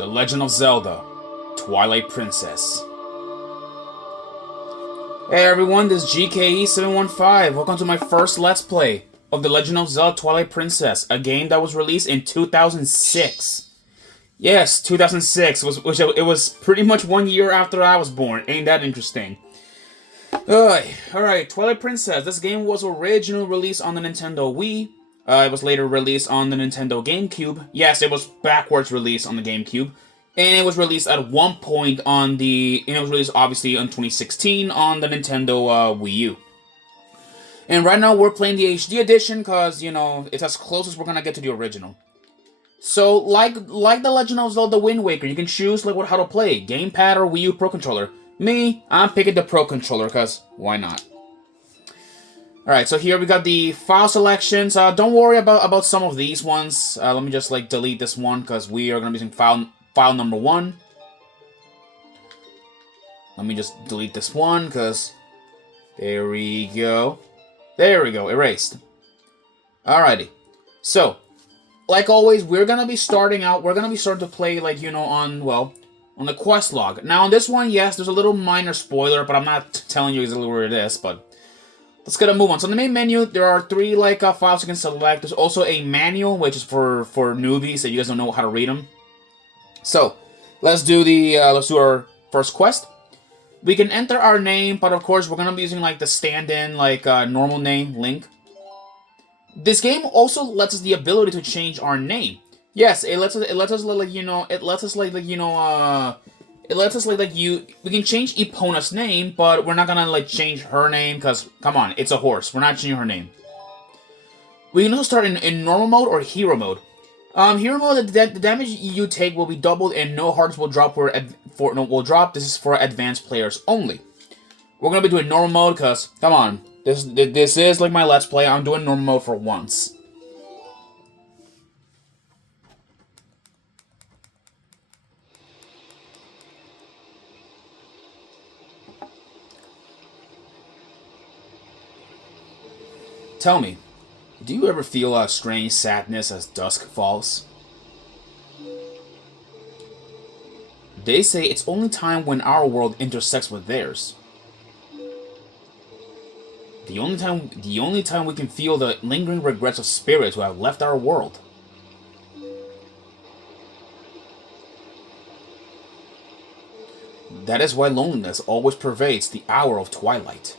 The Legend of Zelda, Twilight Princess. Hey everyone, this is GKE715. Welcome to my first Let's Play of The Legend of Zelda Twilight Princess, a game that was released in 2006. Yes, 2006, it was pretty much 1 year after I was born. Ain't that interesting? Alright, Twilight Princess. This game was originally released on the Nintendo Wii. It was later released on the Nintendo GameCube. Yes, it was backwards released on the GameCube. And it was released at one point and it was released obviously in 2016 on the Nintendo Wii U. And right now we're playing the HD edition because, you know, it's as close as we're gonna get to the original. So, like The Legend of Zelda Wind Waker, you can choose how to play, Gamepad or Wii U Pro Controller. Me, I'm picking the Pro Controller because why not? Alright, so here we got the file selections. Don't worry about some of these ones. Let me just delete this one because we are gonna be using file number 1. Let me just delete this one because there we go. There we go, erased. Alrighty. So, like always, we're gonna be starting to play on the quest log. Now on this one, yes, there's a little minor spoiler, but I'm not telling you exactly where it is, but let's get a move on. So in the main menu, there are 3 files you can select. There's also a manual, which is for newbies that you guys don't know how to read them. So, let's do our first quest. We can enter our name, but of course we're gonna be using the stand-in normal name, Link. This game also lets us the ability to change our name. Yes, we can change Epona's name, but we're not gonna change her name because come on, it's a horse. We're not changing her name. We can also start in normal mode or hero mode. Hero mode, the damage you take will be doubled and no hearts will drop This is for advanced players only. We're gonna be doing normal mode because come on, this is my Let's Play. I'm doing normal mode for once. Tell me, do you ever feel a strange sadness as dusk falls? They say it's only time when our world intersects with theirs. The only time we can feel the lingering regrets of spirits who have left our world. That is why loneliness always pervades the hour of twilight.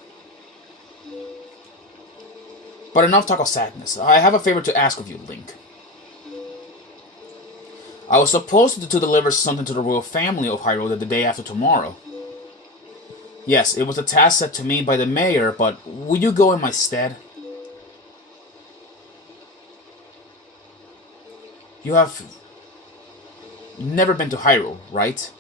But enough talk of sadness. I have a favor to ask of you, Link. I was supposed to deliver something to the royal family of Hyrule the day after tomorrow. Yes, it was a task set to me by the mayor, but would you go in my stead? You have never been to Hyrule, right?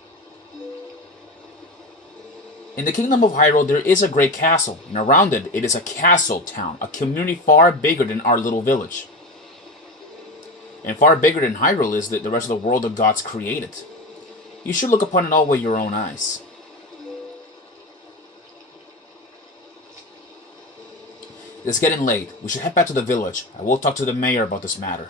In the Kingdom of Hyrule, there is a great castle, and around it, it is a castle town, a community far bigger than our little village. And far bigger than Hyrule is the rest of the world the gods created. You should look upon it all with your own eyes. It's getting late. We should head back to the village. I will talk to the mayor about this matter.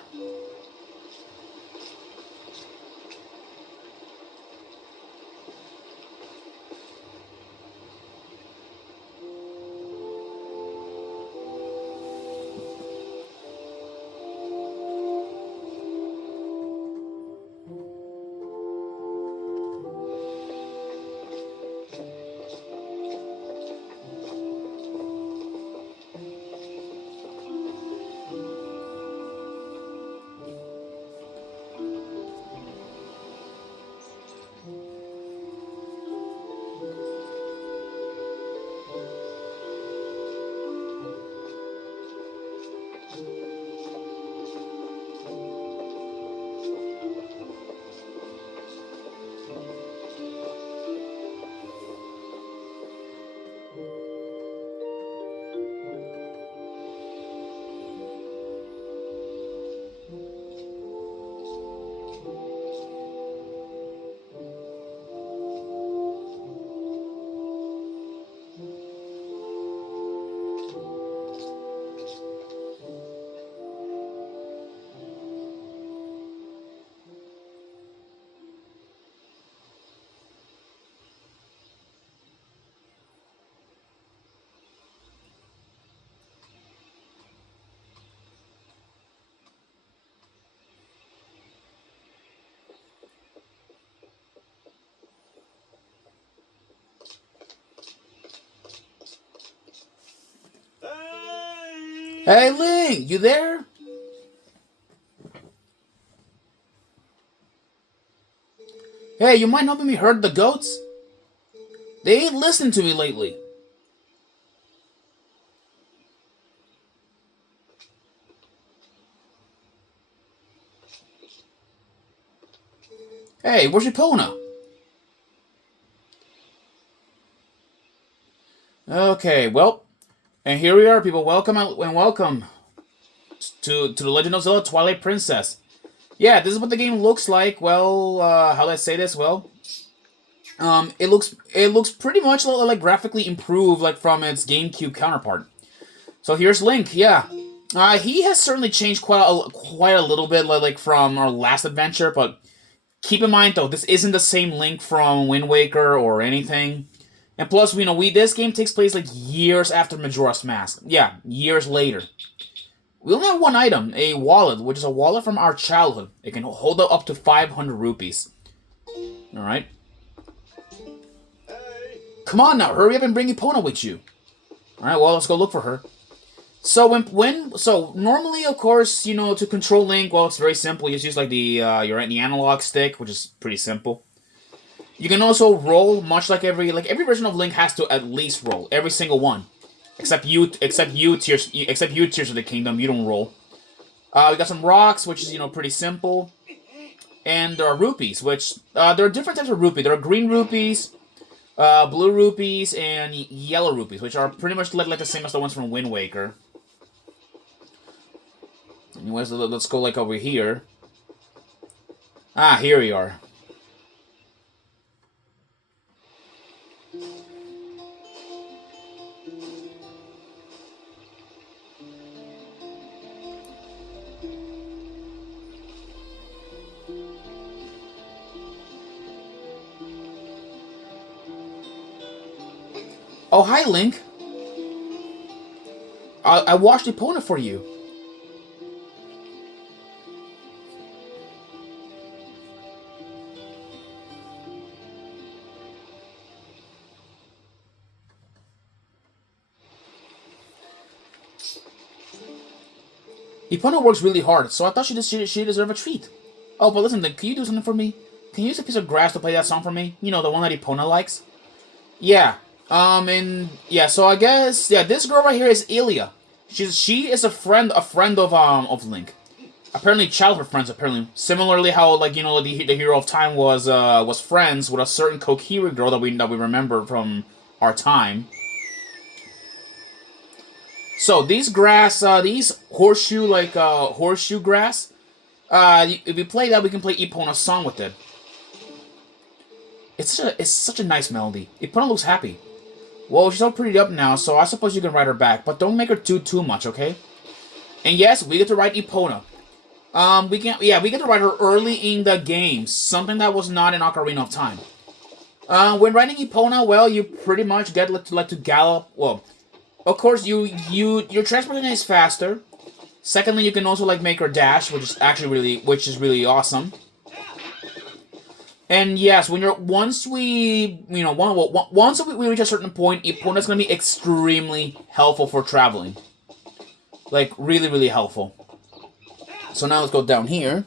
Hey, Link, you there? Hey, you mind helping me herd the goats? They ain't listening to me lately. Hey, where's Epona? Okay, well, and here we are, people. Welcome and welcome to the Legend of Zelda Twilight Princess. Yeah, this is what the game looks like. Well, how do I say this? Well, it looks pretty much like graphically improved, like from its GameCube counterpart. So here's Link. Yeah, he has certainly changed quite a little bit, like from our last adventure. But keep in mind though, this isn't the same Link from Wind Waker or anything. And plus, this game takes place like years after Majora's Mask. Yeah, years later. We only have one item, a wallet, which is a wallet from our childhood. It can hold up to 500 rupees. Alright. Come on now, hurry up and bring Epona with you. Alright, well, let's go look for her. So so normally, of course, to control Link, well, it's very simple. You just use like the analog stick, which is pretty simple. You can also roll, much like every version of Link has to at least roll, every single one. Except you tears of the kingdom, you don't roll. We got some rocks, which is pretty simple, and there are rupees, which there are different types of rupee. There are green rupees, blue rupees, and yellow rupees, which are pretty much like the same as the ones from Wind Waker. Anyways, let's go like over here. Ah, here we are. Oh, hi, Link. I washed Epona for you. Epona works really hard, so I thought she deserved a treat. Oh, but listen, Link, can you do something for me? Can you use a piece of grass to play that song for me? You know, the one that Epona likes? Yeah. So I guess, yeah, this girl right here is Ilia. She is a friend of Link. Apparently childhood friends, apparently. Similarly how, like, the Hero of Time was friends with a certain Kokiri girl that we remember from our time. So these these horseshoe grass, if we play that, we can play Epona's song with it. It's such a nice melody. Epona looks happy. Well, she's all prettied up now, so I suppose you can ride her back, but don't make her too much, okay? And yes, we get to ride Epona. We get to ride her early in the game, something that was not in Ocarina of Time. When riding Epona, well, you pretty much get to gallop. Well, of course, your transportation is faster. Secondly, you can also make her dash, which is really awesome. And yes, once we reach a certain point, Epona's gonna be extremely helpful for traveling. Like, really, really helpful. So now let's go down here.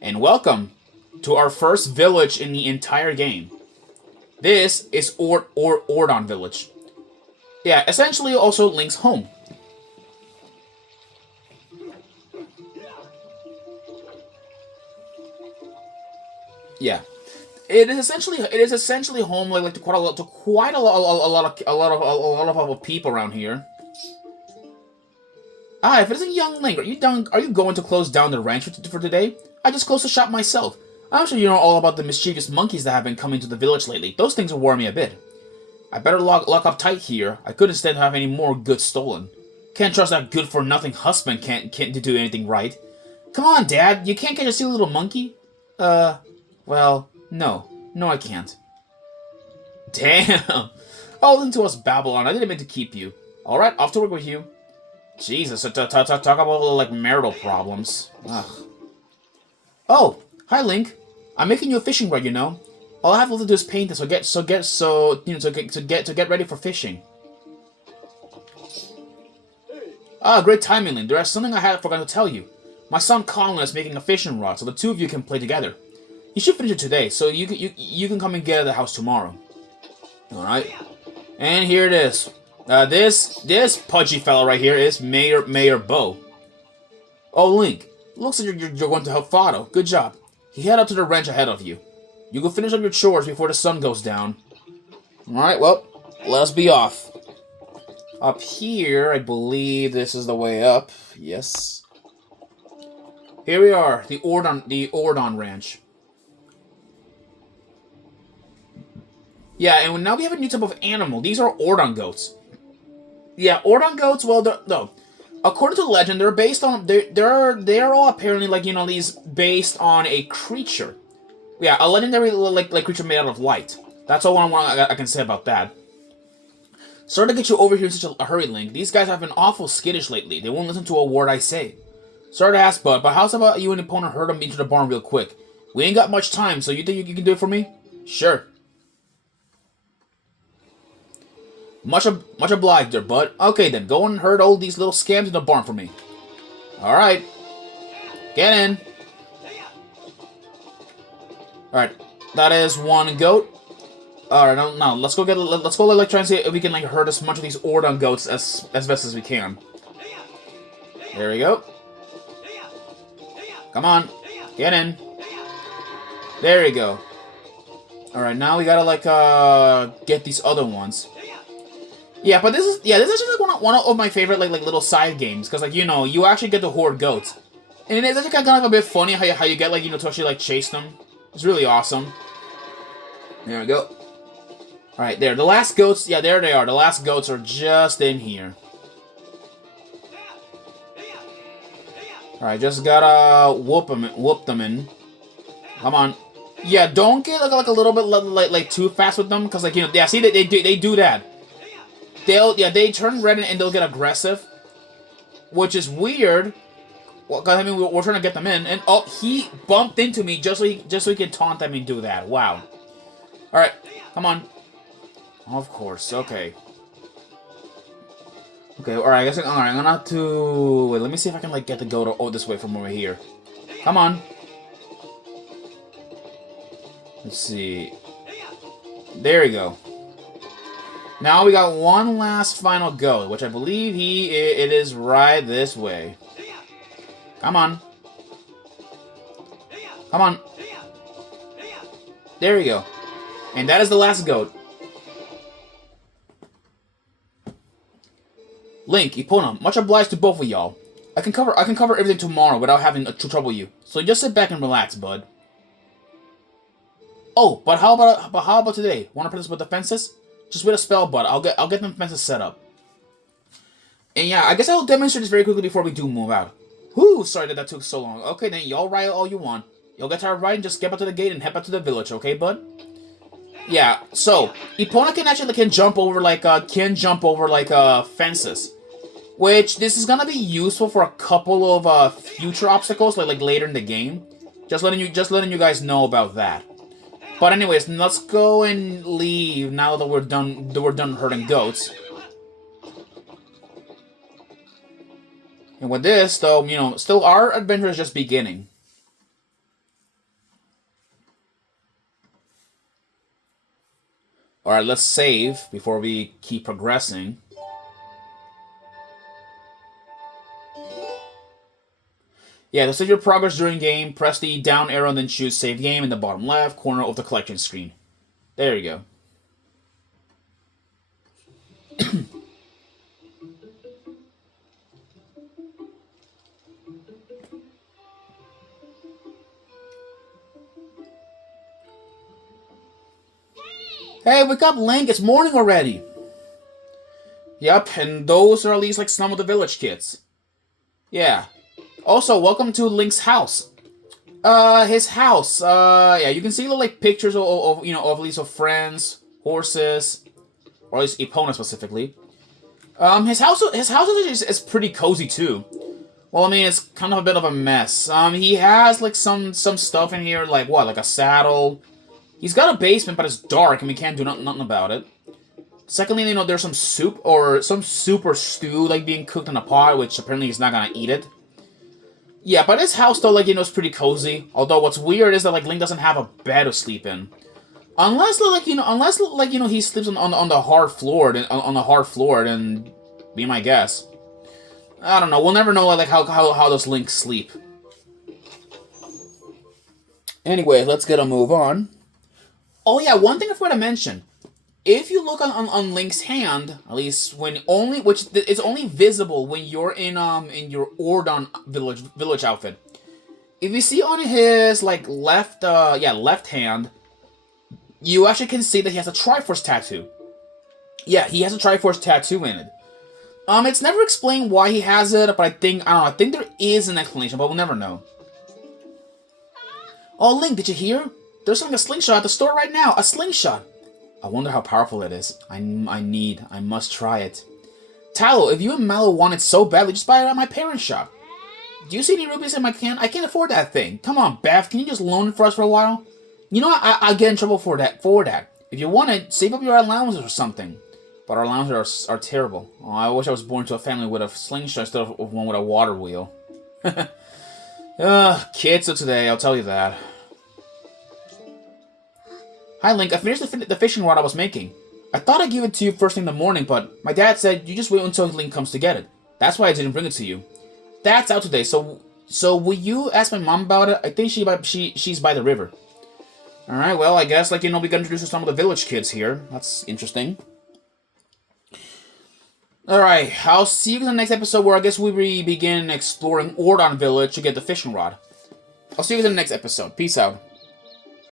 And welcome to our first village in the entire game. This is Ordon Village. Yeah, essentially also Link's home. Yeah, it is essentially home to quite a lot of people around here. Ah, if it isn't young Link, are you going to close down the ranch for today? I just closed the shop myself. I'm sure you know all about the mischievous monkeys that have been coming to the village lately. Those things will worry me a bit. I better lock up tight here. I couldn't stand to have any more goods stolen. Can't trust that good-for-nothing husband can't do anything right. Come on, Dad. You can't catch a silly little monkey? Well, no. No, I can't. Damn. Oh, listen to us babble on. I didn't mean to keep you. Alright, off to work with you. Jesus, talk about, marital problems. Ugh. Oh, hi, Link. I'm making you a fishing rod, you know. All I have left to do is paint this. To get ready for fishing. Ah, great timing, Link. There's something I had forgotten to tell you. My son Colin is making a fishing rod, so the two of you can play together. You should finish it today, so you can come and get it at the house tomorrow. All right. And here it is. This pudgy fellow right here is Mayor Bo. Oh, Link. Looks like you're going to help Fado. Good job. He head up to the ranch ahead of you. You can finish up your chores before the sun goes down. Alright, well, let us be off. Up here, I believe this is the way up. Yes. Here we are, the Ordon Ranch. Yeah, and now we have a new type of animal. These are Ordon goats. Yeah, Ordon goats, well, no. According to legend, they're based on... They're all apparently, like, you know, these based on a creature. Yeah, a legendary like creature made out of light. That's all I can say about that. Sorry to get you over here in such a hurry, Link. These guys have been awful skittish lately. They won't listen to a word I say. Sorry to ask, Bud, but how's about you and Epona herd them into the barn real quick? We ain't got much time, so you think you can do it for me? Sure. Much obliged there, Bud. Okay then, go and herd all these little scams in the barn for me. Alright. Get in. Alright, that is one goat. Alright, no, let's go like try and see if we can like herd as much of these Ordon goats as best as we can. There we go. Come on, get in. There we go. Alright, now we gotta like get these other ones. Yeah, but this is actually like one of my favorite like little side games, because like you know you actually get to hoard goats, and it's actually kind of a bit funny how you get like you know to actually like chase them. It's really awesome. There we go. Alright, there. The last goats, yeah, there they are. The last goats are just in here. Alright, just gotta whoop them in. Come on. Yeah, don't get like a little bit like too fast with them, because like you know, yeah, see they do that. They turn red and they'll get aggressive, which is weird. Well, cause I mean we're trying to get them in, and oh, he bumped into me just so he could taunt them and do that. Wow. All right, come on. Of course. Okay. Okay. All right. I guess. All right. I'm gonna have to wait. Let me see if I can like get the goat this way from over here. Come on. Let's see. There we go. Now we got one last final goat, which I believe it is right this way. Come on. Come on. There we go. And that is the last goat. Link, Epona, much obliged to both of y'all. I can cover everything tomorrow without having to trouble you. So just sit back and relax, bud. Oh, but how about today? Want to practice with the fences? Just wait a spell, bud. I'll get them fences set up. And yeah, I guess I'll demonstrate this very quickly before we do move out. Whew, sorry that took so long. Okay, then y'all ride all you want. You'll get tired riding, just get back to the gate and head back to the village, okay, bud? Yeah, so Epona can jump over fences. Which this is gonna be useful for a couple of future obstacles like later in the game. Just letting you guys know about that. But anyways, let's go and leave now that we're done herding goats. And with this, though, you know, still our adventure is just beginning. Alright, let's save before we keep progressing. Yeah, to save your progress during game, press the down arrow and then choose Save Game in the bottom left corner of the collection screen. There you go. Hey, wake up, Link! It's morning already! Yep, and those are at least like some of the village kids. Yeah. Also, welcome to Link's house. His house. Yeah, you can see like pictures of you know of at least of friends, horses, or at least Epona specifically. His house is pretty cozy too. Well, I mean, it's kind of a bit of a mess. He has like some stuff in here, like what, like a saddle, He's got a basement, but it's dark, and we can't do nothing about it. Secondly, you know, there's some soup or stew like being cooked in a pot, which apparently he's not gonna eat it. Yeah, but his house though, like, you know, is pretty cozy. Although what's weird is that like Link doesn't have a bed to sleep in, unless he sleeps on the hard floor, then be my guess. I don't know. We'll never know like how does Link sleep. Anyway, let's get a move on. Oh yeah, one thing I forgot to mention. If you look on Link's hand, at least which is only visible when you're in your Ordon village outfit. If you see on his like left hand, you actually can see that he has a Triforce tattoo. Yeah, he has a Triforce tattoo in it. It's never explained why he has it, but I think there is an explanation, but we'll never know. Oh, Link, did you hear? They're selling a slingshot at the store right now. A slingshot. I wonder how powerful it is. I must try it. Tallow, if you and Mallow want it so badly, just buy it at my parents' shop. Do you see any rupees in my can? I can't afford that thing. Come on, Beth, can you just loan it for us for a while? You know, I'll get in trouble for that. If you want it, save up your allowances or something. But our allowances are terrible. Oh, I wish I was born to a family with a slingshot instead of one with a water wheel. Kids of today, I'll tell you that. Hi, Link. I finished the fishing rod I was making. I thought I'd give it to you first thing in the morning, but my dad said you just wait until Link comes to get it. That's why I didn't bring it to you. Dad's out today, so will you ask my mom about it? I think she's by the river. Alright, well, I guess, like, you know, we got introduced to some of the village kids here. That's interesting. Alright, I'll see you in the next episode where I guess we begin exploring Ordon Village to get the fishing rod. I'll see you in the next episode. Peace out.